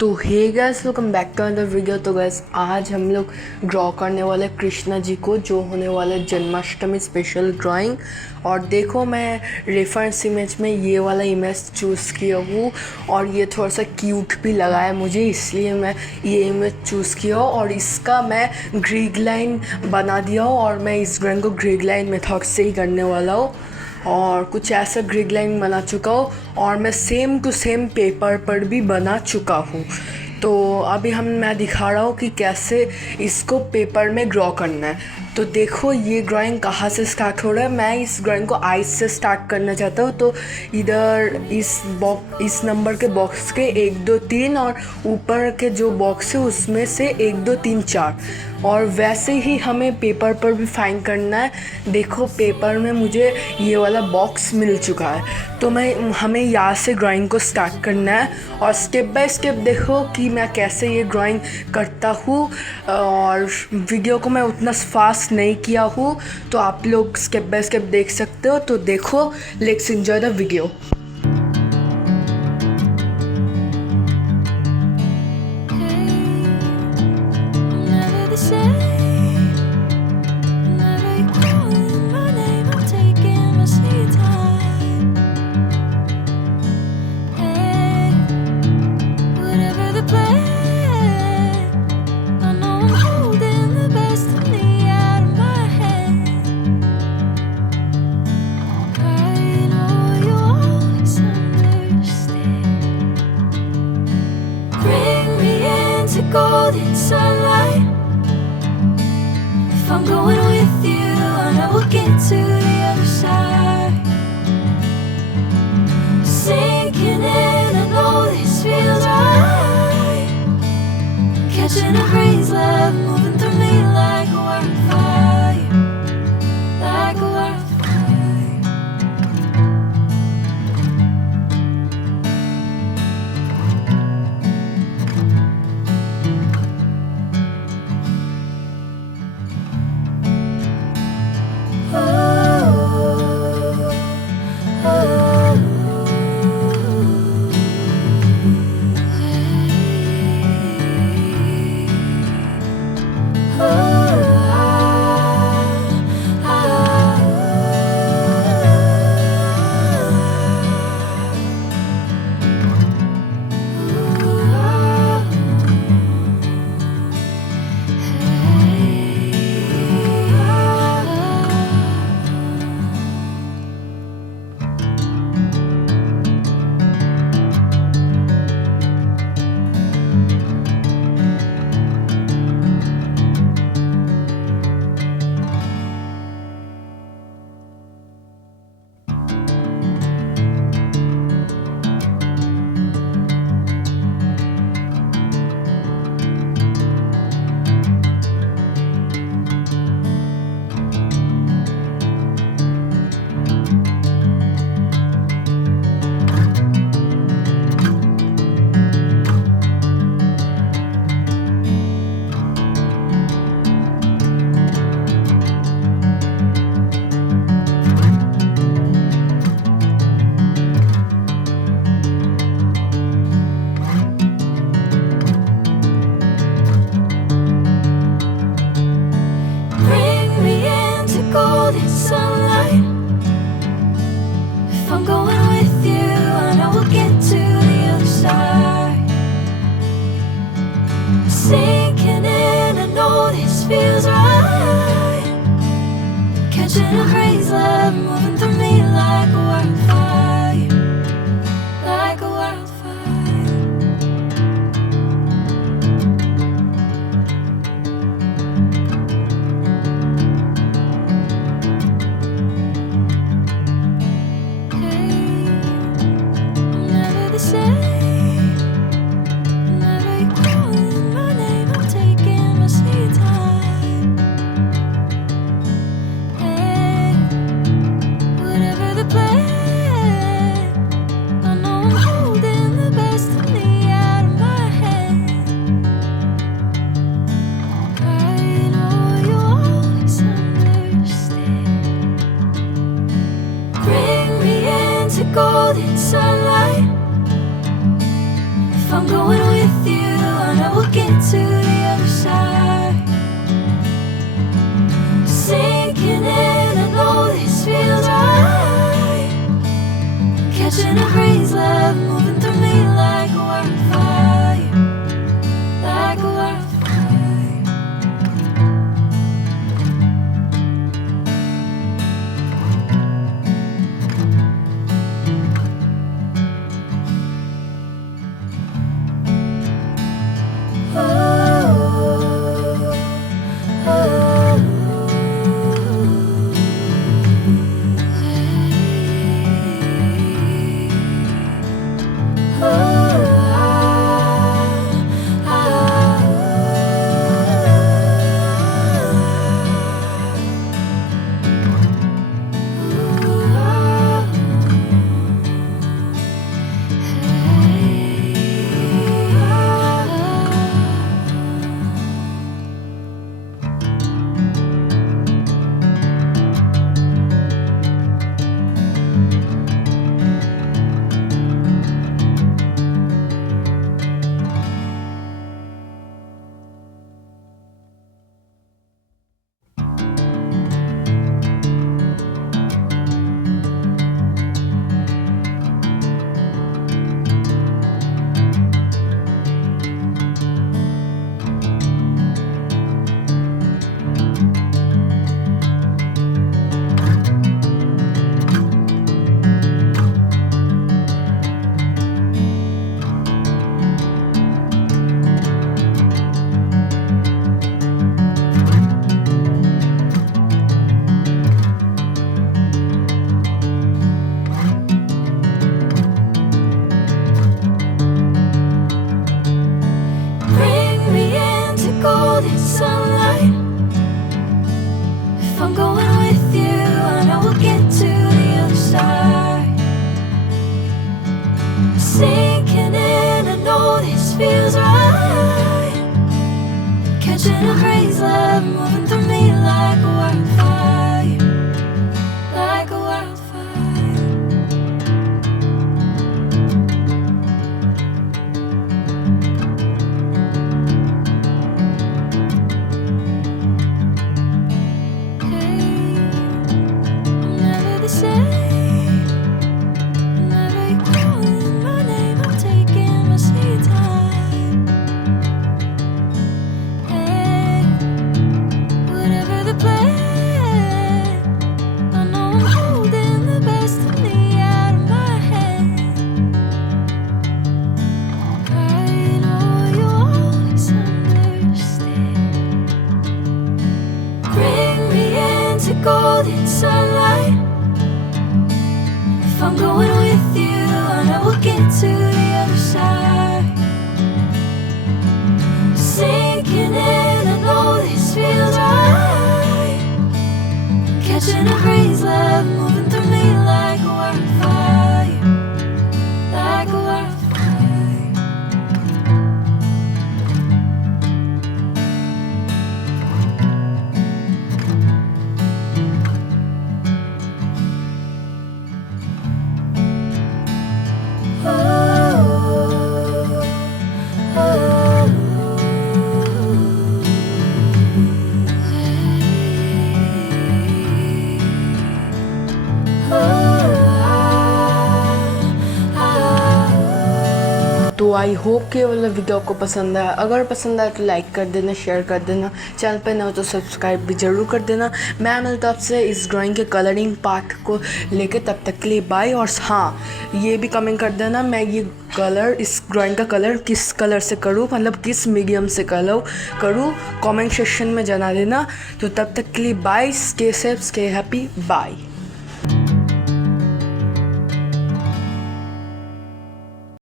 तो hey guys, welcome back to another video. तो guys, आज हम लोग ड्रॉ करने वाले कृष्णा जी को, जो होने वाले जन्माष्टमी स्पेशल ड्राइंग। और देखो, मैं रेफरेंस इमेज में ये वाला इमेज चूज़ किया हूँ और ये थोड़ा सा क्यूट भी लगा है मुझे, इसलिए मैं ये इमेज चूज़ किया हूँ। और इसका मैं ग्रिड लाइन बना दिया हूँ और मैं इस ड्राइंग को ग्रिड लाइन मेथड से ही करने वाला हूँ। और कुछ ऐसा ग्रिड लाइन बना चुका हूँ और मैं सेम टू सेम पेपर पर भी बना चुका हूँ। तो अभी मैं दिखा रहा हूँ कि कैसे इसको पेपर में ड्रॉ करना है। तो देखो, ये ड्राइंग कहाँ से स्टार्ट हो रहा है। मैं इस ड्राइंग को आइस से स्टार्ट करना चाहता हूँ। तो इधर इस नंबर के बॉक्स के 1 2 3 और ऊपर के जो बॉक्स है उसमें से 1 2 3 4, और वैसे ही हमें पेपर पर भी फाइंड करना है। देखो, पेपर में मुझे ये वाला बॉक्स मिल चुका है, तो हमें यहाँ से ड्राइंग को स्टार्ट करना है। और स्टेप बाय स्टेप देखो कि मैं कैसे ये ड्राइंग करता हूँ। और वीडियो को मैं उतना फास्ट नहीं किया हूँ, तो आप लोग स्टेप बाय स्टेप देख सकते हो। तो देखो, let's enjoy the video. Golden sunlight. If I'm going with you, I know we'll get to the other side. Sinking in, I know this feels right. Catching a breeze, love moving through me like a wildfire, like a wildfire. Sinking in, I know this feels right. Catching a breeze, love moving through me like a wildfire, like a wildfire. Hey, I'm never the same. Golden sunlight. If I'm going with you, and I will get to the other side. Sinking in, I know this feels right. Catching a breeze, love moving through me like a wildfire, like a wildfire. Sinking in, I know this feels right. Catching a breeze, love moving through me like a wildfire, like a wildfire. Hey, I'm never the same. Golden sunlight. If I'm going with you, and I will get to the other side. Sinking in, I know this feels right. Catching a breeze, love moving through me like a wildfire, like a wildfire. तो I hope कि ये वाला वीडियो आपको पसंद आया। अगर पसंद आया तो लाइक कर देना, शेयर कर देना, चैनल पर न हो तो सब्सक्राइब भी ज़रूर कर देना। मैं मिलता आपसे इस ड्राइंग के कलरिंग पार्ट को लेके, तब तक के लिए बाय। और हाँ, ये भी कमेंट कर देना मैं ये कलर, इस ड्राइंग का कलर किस कलर से करूँ, मतलब किस मीडियम से कलर करूँ, कमेंट सेक्शन में जना देना। तो तब तक के लिए bye, stay safe, stay happy, bye.